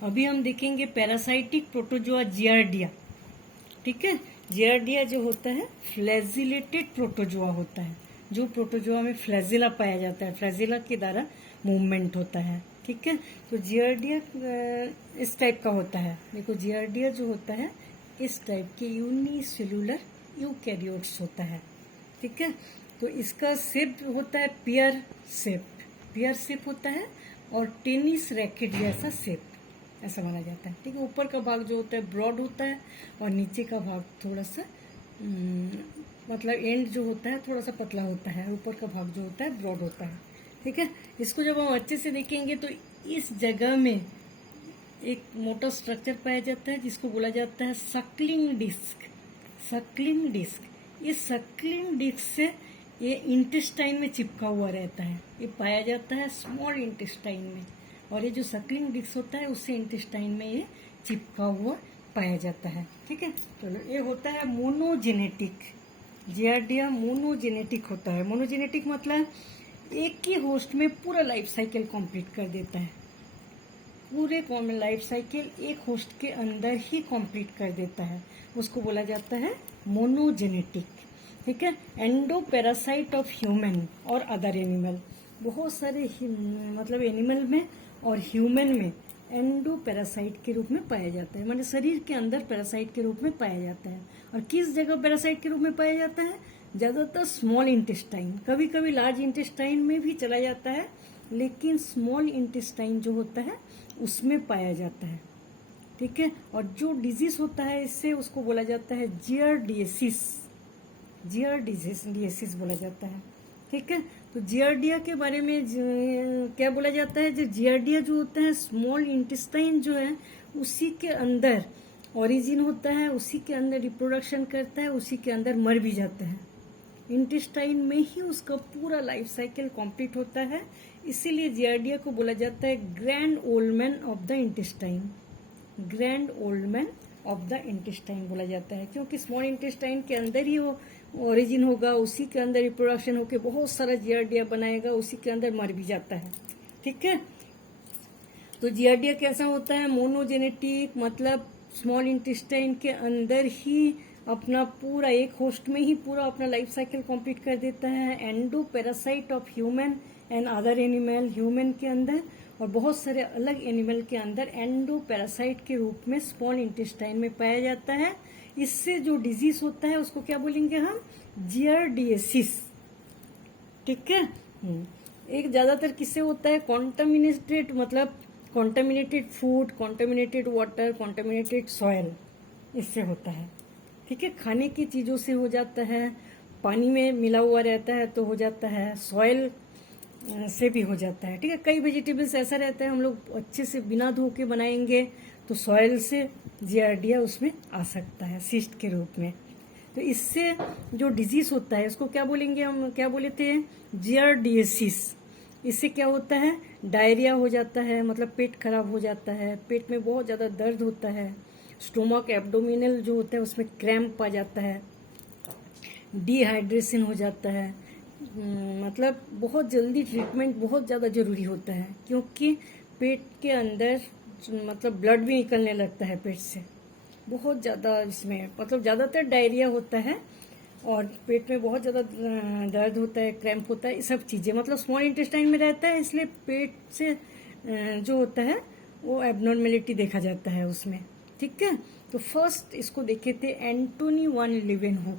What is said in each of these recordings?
अभी हम देखेंगे पैरासाइटिक प्रोटोजोआ जियार्डिया। ठीक है, जियार्डिया जो होता है फ्लैजिलेटेड प्रोटोजोआ होता है, जो प्रोटोजोआ में फ्लैजिला पाया जाता है, फ्लैजिला के द्वारा मूवमेंट होता है। ठीक है, तो जियार्डिया इस टाइप का होता है। देखो जियार्डिया जो होता है इस टाइप के यूनिसेलुलर यूकैरियोट्स होता है। ठीक है, तो इसका शेप होता है पियर शेप होता है और टेनिस रैकेट जैसा शेप ऐसा माना जाता है। ठीक है, ऊपर का भाग जो होता है ब्रॉड होता है और नीचे का भाग थोड़ा सा मतलब एंड जो होता है थोड़ा सा पतला होता है, ऊपर का भाग जो होता है ब्रॉड होता है। ठीक है, इसको जब हम अच्छे से देखेंगे तो इस जगह में एक मोटा स्ट्रक्चर पाया जाता है जिसको बोला जाता है सक्लिंग डिस्क। इस सक्लिंग डिस्क से ये इंटेस्टाइन में चिपका हुआ रहता है। ये पाया जाता है स्मॉल इंटेस्टाइन में, और ये जो सक्लिंग डिस्क होता है उससे इंटेस्टाइन में ये चिपका हुआ पाया जाता है। ठीक है, चलो ये होता है मोनोजेनेटिक। जियार्डिया मोनोजेनेटिक होता है। मोनोजेनेटिक मतलब एक ही होस्ट में पूरा लाइफ साइकिल कंप्लीट कर देता है। पूरे लाइफ साइकिल एक होस्ट के अंदर ही कंप्लीट कर देता है, उसको बोला जाता है मोनोजेनेटिक। ठीक है, एंडो पैरासाइट ऑफ ह्यूमन और अदर एनिमल। बहुत सारे मतलब एनिमल में और ह्यूमन में एंडो पैरासाइट के रूप में पाया जाता है, मतलब शरीर के अंदर पैरासाइट के रूप में पाया जाता है। और किस जगह पैरासाइट के रूप में पाया जाता है? ज्यादातर स्मॉल इंटेस्टाइन, कभी कभी लार्ज इंटेस्टाइन में भी चला जाता है, लेकिन स्मॉल इंटेस्टाइन जो होता है उसमें पाया जाता है। ठीक है, और जो डिजीज होता है इससे उसको बोला जाता है जियार्डिएसिस बोला जाता है। ठीक है, तो जियार्डिया के बारे में क्या बोला जाता है? जो जियार्डिया जो होता है स्मॉल इंटेस्टाइन जो है उसी के अंदर ओरिजिन होता है, उसी के अंदर रिप्रोडक्शन करता है, उसी के अंदर मर भी जाता है। इंटेस्टाइन में ही उसका पूरा लाइफ साइकिल कंप्लीट होता है, इसीलिए जियार्डिया को बोला जाता है grand old man of the intestine. Grand old man of the intestine बोला जाता है, क्योंकि स्मॉल इंटेस्टाइन के अंदर ही वो ओरिजिन होगा, उसी के अंदर रिप्रोडक्शन होकर बहुत सारा जियार्डिया बनाएगा, उसी के अंदर मर भी जाता है। ठीक है, तो जियार्डिया कैसा होता है? मोनोजेनेटिक, मतलब स्मॉल इंटेस्टाइन के अंदर ही अपना पूरा एक होस्ट में ही पूरा अपना लाइफ साइकिल कंप्लीट कर देता है। Endo parasite of human and other animal, human के अंदर और बहुत सारे अलग एनिमल के अंदर एंडो पैरासाइट के रूप में स्मॉल इंटेस्टाइन में पाया जाता है। इससे जो डिजीज होता है उसको क्या बोलेंगे हम? जियार्डिएसिस। ठीक है, एक ज्यादातर किससे होता है? कॉन्टामिनेटेड, मतलब contaminated food, contaminated water, contaminated soil, इससे होता है। ठीक है, खाने की चीजों से हो जाता है, पानी में मिला हुआ रहता है तो हो जाता है, सॉयल से भी हो जाता है। ठीक है, कई वेजिटेबल्स ऐसा रहता है हम लोग अच्छे से बिना धो के बनाएंगे तो सॉयल से जियार्डिया उसमें आ सकता है सिस्ट के रूप में। तो इससे जो डिजीज होता है उसको क्या बोलेंगे हम? क्या बोले थे? जियार्डिएसिस। इससे क्या होता है? डायरिया हो जाता है, मतलब पेट खराब हो जाता है, पेट में बहुत ज्यादा दर्द होता है, स्टोमक एब्डोमिनल जो होता है उसमें क्रैम्प आ जाता है, डिहाइड्रेशन हो जाता है। मतलब बहुत जल्दी ट्रीटमेंट बहुत ज़्यादा ज़रूरी होता है, क्योंकि पेट के अंदर मतलब ब्लड भी निकलने लगता है पेट से बहुत ज़्यादा। इसमें मतलब ज़्यादातर डायरिया होता है और पेट में बहुत ज़्यादा दर्द होता है, क्रैम्प होता है, ये सब चीज़ें मतलब स्मॉल इंटेस्टाइन में रहता है, इसलिए पेट से जो होता है वो एबनॉर्मेलिटी देखा जाता है उसमें। ठीक है, तो फर्स्ट इसको देखे थे एंटोनी वन लीवेनहुक।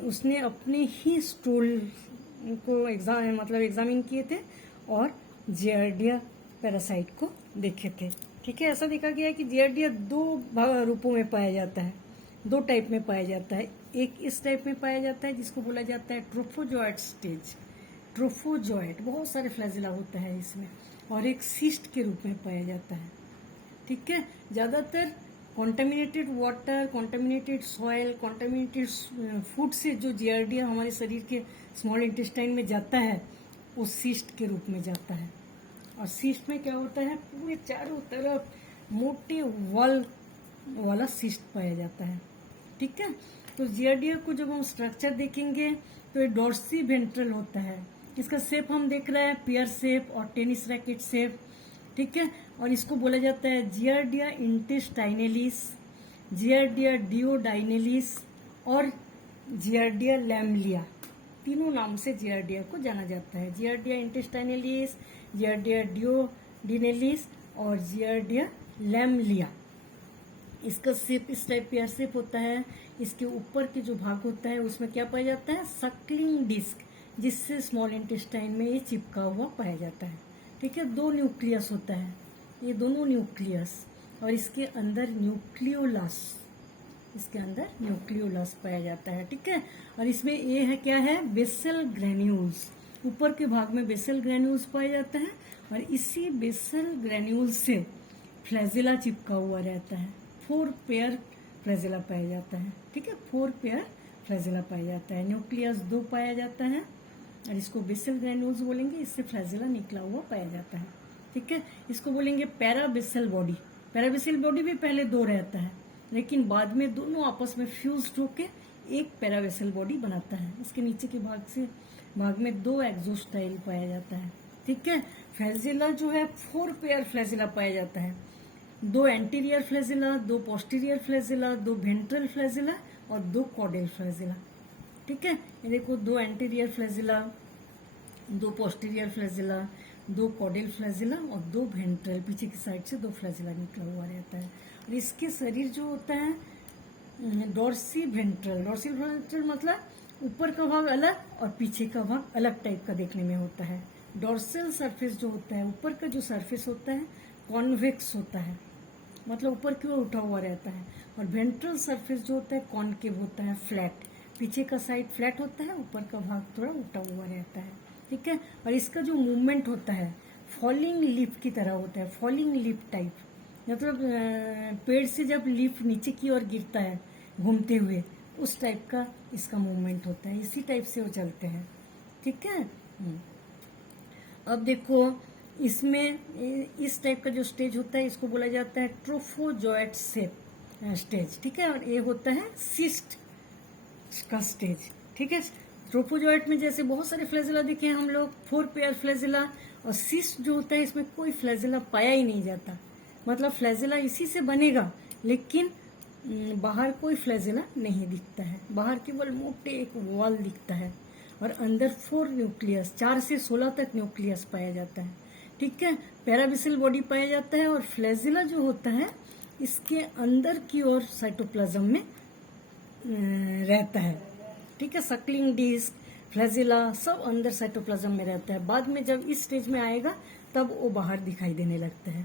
उसने अपने ही स्टूल को एग्जामिन किए थे और जियार्डिया पैरासाइट को देखे थे। ठीक है, ऐसा देखा गया है कि जियार्डिया दो रूपों में पाया जाता है, दो टाइप में पाया जाता है। एक इस टाइप में पाया जाता है जिसको बोला जाता है ट्रोफोजॉइट स्टेज। ट्रोफोजॉइट, बहुत सारे फ्लैजिला होता है इसमें, और एक सिस्ट के रूप में पाया जाता है। ठीक है, ज्यादातर contaminated water, contaminated soil, contaminated food से जो जियार्डिया हमारे शरीर के स्मॉल इंटेस्टाइन में जाता है वो सिस्ट के रूप में जाता है। और सिस्ट में क्या होता है? पूरे चारों तरफ मोटे वॉल वाला सिस्ट पाया जाता है। ठीक है, तो जियार्डिया को जब हम स्ट्रक्चर देखेंगे तो ये डॉर्सी वेंट्रल होता है। इसका शेप हम देख रहे हैं पियर शेप और टेनिस रैकेट शेप, ठीक है। और इसको बोला जाता है जियार्डिया इंटेस्टाइनलिस, जियार्डिया डियोडाइनलिस और जियार्डिया लैमलिया, तीनों नाम से जियार्डिया को जाना जाता है। जियार्डिया इंटेस्टाइनलिस, जियार्डिया डियोडाइनलिस और जियार्डिया लैमलिया। इसका शेप इस टाइप पेयर शेप होता है। इसके ऊपर के जो भाग होता है उसमें क्या पाया जाता है, सक्लिंग डिस्क, जिससे स्मॉल इंटेस्टाइन में ये चिपका हुआ पाया जाता है। ठीक है, दो न्यूक्लियस होता है, ये दोनों न्यूक्लियस, और इसके अंदर न्यूक्लियोलस, इसके अंदर न्यूक्लियोलस पाया जाता है। ठीक है, और इसमें ये है क्या है, बेसल ग्रेन्यूल्स, ऊपर के भाग में बेसल ग्रेन्यूल्स पाया जाता है और इसी बेसल ग्रेन्यूल्स से फ्लैजिला चिपका हुआ रहता है। 4 पेयर फ्लैजिला पाया जाता है। ठीक है, 4 पेयर फ्लैजिला पाया जाता है। न्यूक्लियस 2 पाया जाता है और इसको बेसल ग्रेन्यूल्स बोलेंगे, इससे फ्लैजिला निकला हुआ पाया जाता है। ठीक है, इसको बोलेंगे पैराबेसल बॉडी। पैराबेसल बॉडी भी पहले 2 रहता है, लेकिन बाद में दोनों आपस में फ्यूज्ड होके एक पैराबेसल बॉडी बनाता है। इसके नीचे के भाग में 2 एक्सोस्टाइल पाया जाता है। ठीक है, फ्लैजिला जो है 4 पेयर फ्लैजिला पाया जाता है, 2 anterior flagella, 2 posterior flagella, 2 ventral flagella और 2 कॉर्डेल फ्लैजिला। ठीक है, ये देखो 2 anterior flagella, 2 posterior flagella, 2 caudal flagella और 2 वेंट्रल, पीछे की साइड से 2 फ्लैजिला निकला हुआ रहता है। और इसके शरीर जो होता है डॉर्सी वेंट्रल, डॉर्सी वेंट्रल मतलब ऊपर का भाग अलग और पीछे का भाग अलग टाइप का देखने में होता है। डॉर्सल सरफेस जो होता है, ऊपर का जो सरफेस होता है कॉन्वेक्स होता है, मतलब ऊपर की ओर उठा हुआ रहता है, और वेंट्रल सरफेस जो होता है कॉनकेव होता है, फ्लैट, पीछे का साइड फ्लैट होता है, ऊपर का भाग थोड़ा उठा हुआ रहता है। ठीक है, और इसका जो मूवमेंट होता है फॉलिंग लीफ की तरह होता है, फॉलिंग लीफ टाइप, मतलब पेड़ से जब लीफ नीचे की ओर गिरता है घूमते हुए, उस टाइप का इसका मूवमेंट होता है, इसी टाइप से वो चलते हैं। ठीक है, अब देखो इसमें इस टाइप का जो स्टेज होता है इसको बोला जाता है ट्रोफोजोएट स्टेज। ठीक है, और ये होता है सिस्ट का स्टेज। ठीक है, ट्रोफोजोएट में जैसे बहुत सारे फ्लैजिला देखे हैं हम लोग, 4 पेयर फ्लैजिला, और सिस्ट जो होता है इसमें कोई फ्लैजिला पाया ही नहीं जाता, मतलब फ्लैजिला इसी से बनेगा, लेकिन बाहर कोई फ्लैजिला नहीं दिखता है, बाहर केवल मोटे एक वॉल दिखता है, और अंदर 4 न्यूक्लियस, 4 से 16 तक न्यूक्लियस पाया जाता है। ठीक है, पैराबेसल बॉडी पाया जाता है, और फ्लैजिला जो होता है इसके अंदर की ओर साइटोप्लाज्म में रहता है। ठीक है, सक्लिंग डिस्क, फ्लैजिला सब अंदर साइटोप्लाज्म में रहता है, बाद में जब इस स्टेज में आएगा तब वो बाहर दिखाई देने लगता है।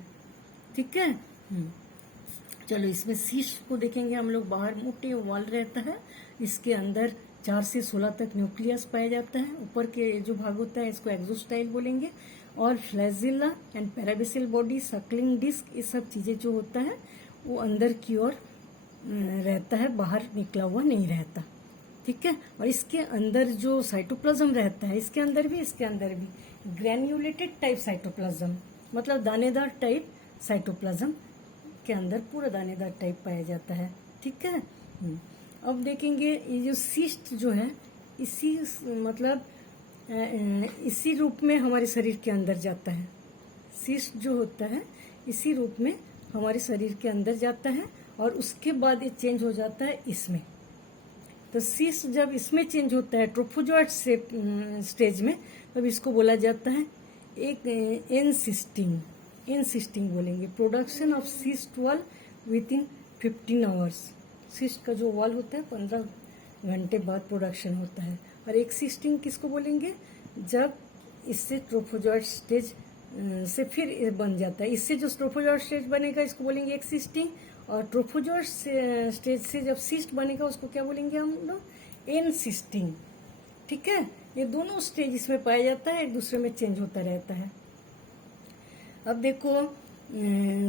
ठीक है, चलो इसमें सिस्ट को देखेंगे हम लोग, बाहर मोटे वॉल रहता है, इसके अंदर 4 से 16 तक न्यूक्लियस पाया जाता है, ऊपर के जो भाग होता है इसको एक्सोस्टाइल बोलेंगे, और फ्लैजिला एंड पैराबेसल बॉडी, सक्लिंग डिस्क, ये सब चीजें जो होता है वो अंदर की ओर रहता है, बाहर निकला हुआ नहीं रहता। ठीक है, और इसके अंदर जो साइटोप्लाज्म रहता है, इसके अंदर भी ग्रैन्युलेटेड टाइप साइटोप्लाज्म, मतलब दानेदार टाइप साइटोप्लाज्म के अंदर पूरा दानेदार टाइप पाया जाता है। ठीक है, अब देखेंगे ये जो सिस्ट जो है इसी मतलब इसी रूप में हमारे शरीर के अंदर जाता है, सिस्ट जो होता है इसी रूप में हमारे शरीर के अंदर जाता है, और उसके बाद ये चेंज हो जाता है इसमें। तो सिस्ट जब इसमें चेंज होता है ट्रोफोजोएट स्टेज में, तब इसको बोला जाता है एक एनसिस्टिंग बोलेंगे, production of cyst wall with in 15 hours. Cyst का जो वॉल होता है 15 घंटे बाद प्रोडक्शन होता है। और एक्सिस्टिंग किसको बोलेंगे, जब इससे ट्रोफोजोएट स्टेज से फिर बन जाता है, इससे जो ट्रोफोजोएट स्टेज बनेगा इसको बोलेंगे एक्सिस्टिंग, और ट्रोफोजोएट स्टेज से जब सिस्ट बनेगा उसको क्या बोलेंगे हम लोग, एनसिस्टिंग। ठीक है, ये दोनों स्टेज इसमें पाया जाता है, एक दूसरे में चेंज होता रहता है। अब देखो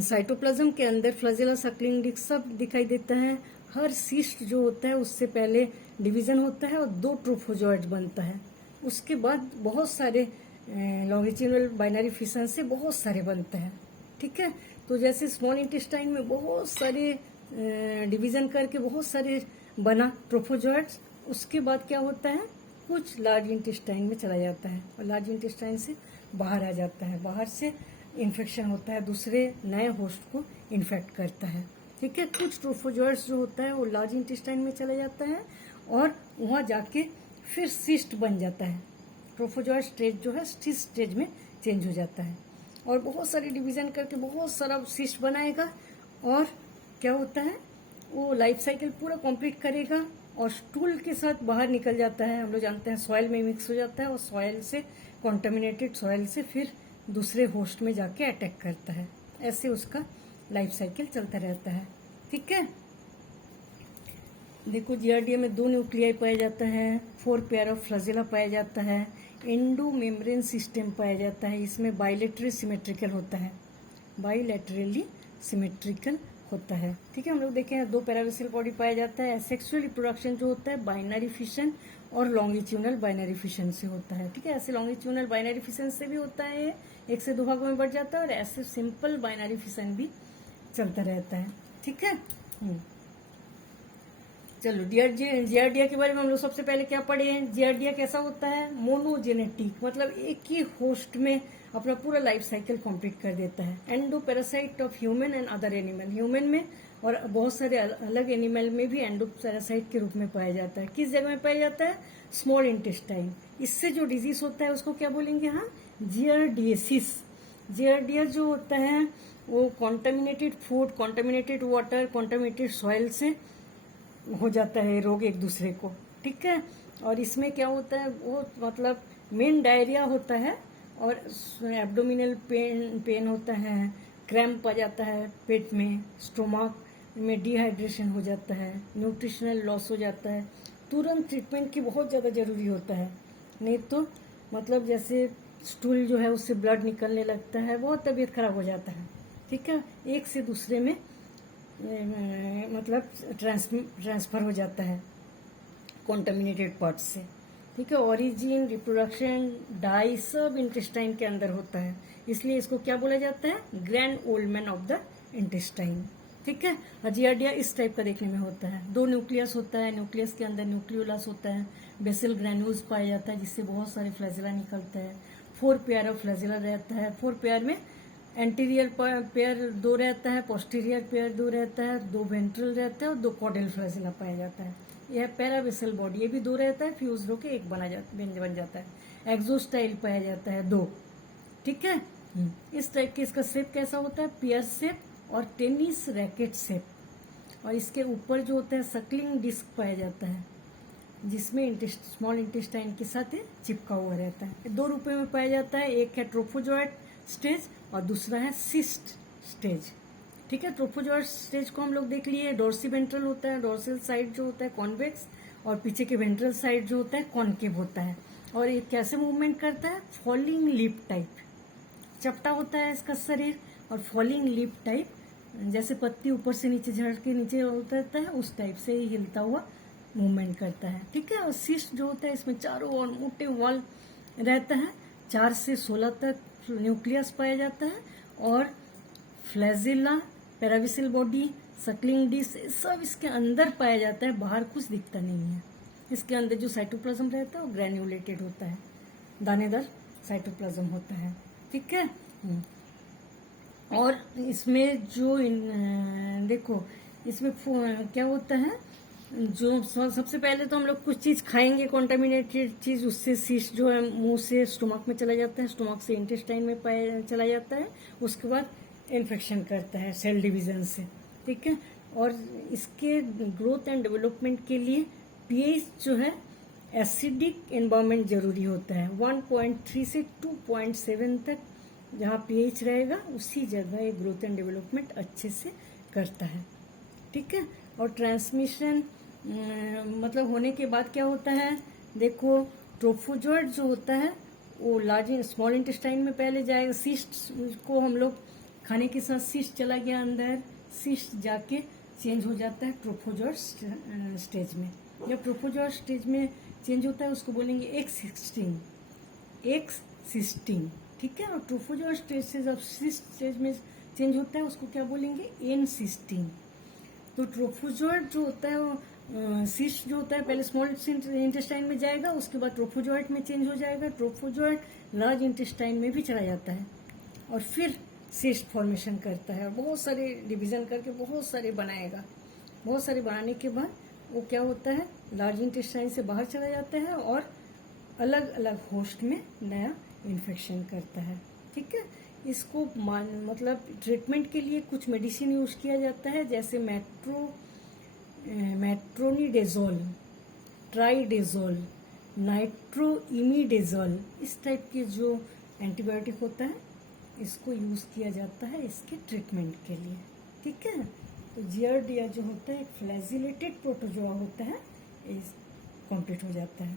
साइटोप्लाज्म के अंदर फ्लैजिला, सक्लिंग डिस्क सब दिखाई देता है। हर सिस्ट जो होता है उससे पहले डिवीजन होता है और 2 ट्रोफोजोइड बनता है, उसके बाद बहुत सारे लॉन्गिट्यूडनल बाइनरी फिशन से बहुत सारे बनते हैं। ठीक है, तो जैसे स्मॉल इंटेस्टाइन में बहुत सारे डिवीजन करके बहुत सारे बना ट्रोफोजोइड्स, उसके बाद क्या होता है कुछ लार्ज इंटेस्टाइन में चला जाता है और लार्ज इंटेस्टाइन से बाहर आ जाता है, बाहर से इन्फेक्शन होता है, दूसरे नए होस्ट को इन्फेक्ट करता है। ठीक है, कुछ ट्रोफोजोइट्स जो होता है वो लार्ज इंटेस्टाइन में चला जाता है और वहाँ जाके फिर सिस्ट बन जाता है। ट्रोफोजोइट स्टेज जो है सिस्ट स्टेज में चेंज हो जाता है और बहुत सारी डिवीजन करके बहुत सारा सिस्ट बनाएगा और क्या होता है वो लाइफ साइकिल पूरा कंप्लीट करेगा और स्टूल के साथ बाहर निकल जाता है। हम लोग जानते हैं सॉइल में मिक्स हो जाता है और सॉइल से कॉन्टामिनेटेड सॉइल से फिर दूसरे होस्ट में जाके अटैक करता है। ऐसे उसका लाइफ साइकिल चलता रहता है। ठीक है, देखो जियार्डिया में 2 न्यूक्लियाई पाया जाता है, 4 पेयर ऑफ फ्लैजेला पाया जाता है, एंडो मेम्ब्रेन सिस्टम पाया जाता है। इसमें बाइलेटरली सिमेट्रिकल होता है, बाइलेटरली सिमेट्रिकल होता है। ठीक है, हम लोग देखे हैं 2 पैरावेसिल बॉडी पाया जाता है। सेक्सुअल रिप्रोडक्शन जो होता है बाइनरी फिशन और लॉन्गिट्यूनल बाइनरी फिशन से होता है। ठीक है, ऐसे लॉन्गिट्यूनल बाइनरी फिशन से भी होता है, 1 से 2 भागों में बढ़ जाता है और ऐसे सिंपल बाइनरी फिशन भी चलता रहता है। ठीक है, चलो जियार्डिया के बारे में हम लोग सबसे पहले क्या पढ़े हैं। जियार्डिया कैसा होता है, मोनोजेनेटिक, मतलब एक ही होस्ट में अपना पूरा लाइफ साइकिल कंप्लीट कर देता है। Endo parasite of human and other animal, human में और बहुत सारे अलग एनिमल में भी एंडो पैरासाइट के रूप में पाया जाता है। किस जगह में पाया जाता है, स्मॉल इंटेस्टाइन। इससे जो डिजीज होता है उसको क्या बोलेंगे, हाँ जियार्डियसिस। जियार्डिया जो होता है वो contaminated food, contaminated water, contaminated soil से हो जाता है रोग एक दूसरे को। ठीक है, और इसमें क्या होता है वो मतलब मेन डायरिया होता है और एब्डोमिनल पेन होता है, क्रैम्प आ जाता है पेट में, स्टोमक में डिहाइड्रेशन हो जाता है, न्यूट्रिशनल लॉस हो जाता है। तुरंत ट्रीटमेंट की बहुत ज़्यादा जरूरी होता है, नहीं तो मतलब जैसे स्टूल जो है उससे ब्लड निकलने लगता है, बहुत तबीयत खराब हो जाता है। ठीक है, एक से दूसरे में मतलब ट्रांसफर हो जाता है कॉन्टामिनेटेड पार्ट से। ठीक है, ओरिजिन, रिप्रोडक्शन, डाई सब इंटेस्टाइन के अंदर होता है, इसलिए इसको क्या बोला जाता है, grand old man of the intestine. ठीक है, जियार्डिया इस टाइप का देखने में होता है। 2 न्यूक्लियस होता है, न्यूक्लियस के अंदर न्यूक्लियोलस होता है, बेसल ग्रैन्यूल्स पाया जाता है जिससे बहुत सारे फ्लैजेला निकलता है। 4 पेयर ऑफ फ्लैजेला रहता है। 4 पेयर में एंटीरियर पेयर 2 रहता है, पोस्टीरियर पेयर 2 रहता है, 2 वेंट्रल रहता है और 2 कॉर्डल फ्लैजेला पाया जाता है। यह पैरावेसल बॉडी, ये भी 2 रहता है, फ्यूज होके एक बन जाता है। एक्सोस्टाइल पाया जाता है 2। ठीक है, इस टाइप के इसका शेप कैसा होता है, पियर शेप और टेनिस रैकेट शेप। और इसके ऊपर जो होता है सक्लिंग डिस्क पाया जाता है जिसमें स्मॉल इंटेस्टाइन के साथ चिपका हुआ रहता है। 2 रूपों में पाया जाता है, एक है ट्रोफोजोइट स्टेज और दूसरा है सिस्ट स्टेज। ठीक है, ट्रोफोजोइट स्टेज को हम लोग देख लिए, डोर्सी वेंट्रल होता है, डोर्सल साइड जो होता है कॉन्वेक्स और पीछे के वेंट्रल साइड जो होता है कॉन्केव होता है। और ये कैसे मूवमेंट करता है, फॉलिंग लिप टाइप, चपटा होता है इसका शरीर और फॉलिंग लिप टाइप, जैसे पत्ती ऊपर से नीचे झड़ के नीचे उतरता है उस टाइप से ही हिलता हुआ मूवमेंट करता है। ठीक है, और सिस्ट जो होता है इसमें चारों ओर मोटे वॉल रहता है, 4 से 16 तक न्यूक्लियस पाया जाता है और फ्लैजेला, पैरावेसल बॉडी, सक्लिंग डिस्क सब इसके अंदर पाया जाता है, बाहर कुछ दिखता नहीं है। इसके अंदर जो साइटोप्लाज्म रहता है वो ग्रैन्युलेटेड होता है, दानेदार साइटोप्लाज्म होता है। ठीक है, और इसमें जो देखो इसमें क्या होता है, जो सबसे पहले तो हम लोग कुछ चीज खाएंगे कॉन्टामिनेटेड चीज, उससे सिस्ट जो है मुंह से स्टोमक में चला जाता है, स्टोमक से इंटेस्टाइन में चला जाता है, उसके बाद इन्फेक्शन करता है सेल डिवीजन से। ठीक है, और इसके ग्रोथ एंड डेवलपमेंट के लिए पीएच जो है एसिडिक एनवायरमेंट जरूरी होता है। 1.3 से 2.7 तक जहाँ पीएच रहेगा उसी जगह ये ग्रोथ एंड डेवलपमेंट अच्छे से करता है। ठीक है, और ट्रांसमिशन मतलब होने के बाद क्या होता है, देखो ट्रोफोजोइट जो होता है वो लार्ज स्मॉल इंटेस्टाइन में पहले जाएगा, सिस्ट को हम लोग खाने के साथ सिस्ट चला गया अंदर, सिस्ट जाके चेंज हो जाता है ट्रोफोजोइट स्टेज में। जब ट्रोफोजोइट स्टेज में चेंज होता है उसको बोलेंगे एक्स16। ठीक है, और ट्रोफोजोइट स्टेज से जब सिस्ट स्टेज में चेंज होता है उसको क्या बोलेंगे, N16। तो ट्रोफोजोइट जो होता है वो सिस्ट जो होता है पहले स्मॉल इंटेस्टाइन में जाएगा, उसके बाद ट्रोफोजोइट में चेंज हो जाएगा, ट्रोफोजोइट लार्ज इंटेस्टाइन में भी चला जाता है और फिर सिस्ट फॉर्मेशन करता है और बहुत सारे डिवीजन करके बहुत सारे बनाएगा। बहुत सारे बनाने के बाद वो क्या होता है, लार्ज इंटेस्टाइन से बाहर चला जाता है और अलग अलग होस्ट में नया इन्फेक्शन करता है। ठीक है, इसको मतलब ट्रीटमेंट के लिए कुछ मेडिसिन यूज किया जाता है, जैसे मेट्रोनिडेजोल, ट्राइडेजोल, नाइट्रोइमिडेजोल, इस टाइप के जो एंटीबायोटिक होता है इसको यूज किया जाता है इसके ट्रीटमेंट के लिए। ठीक है, तो जियार्डिया जो होता है एक फ्लैजिलेटेड प्रोटोजोआ होता है, इस कंप्लीट हो जाता है।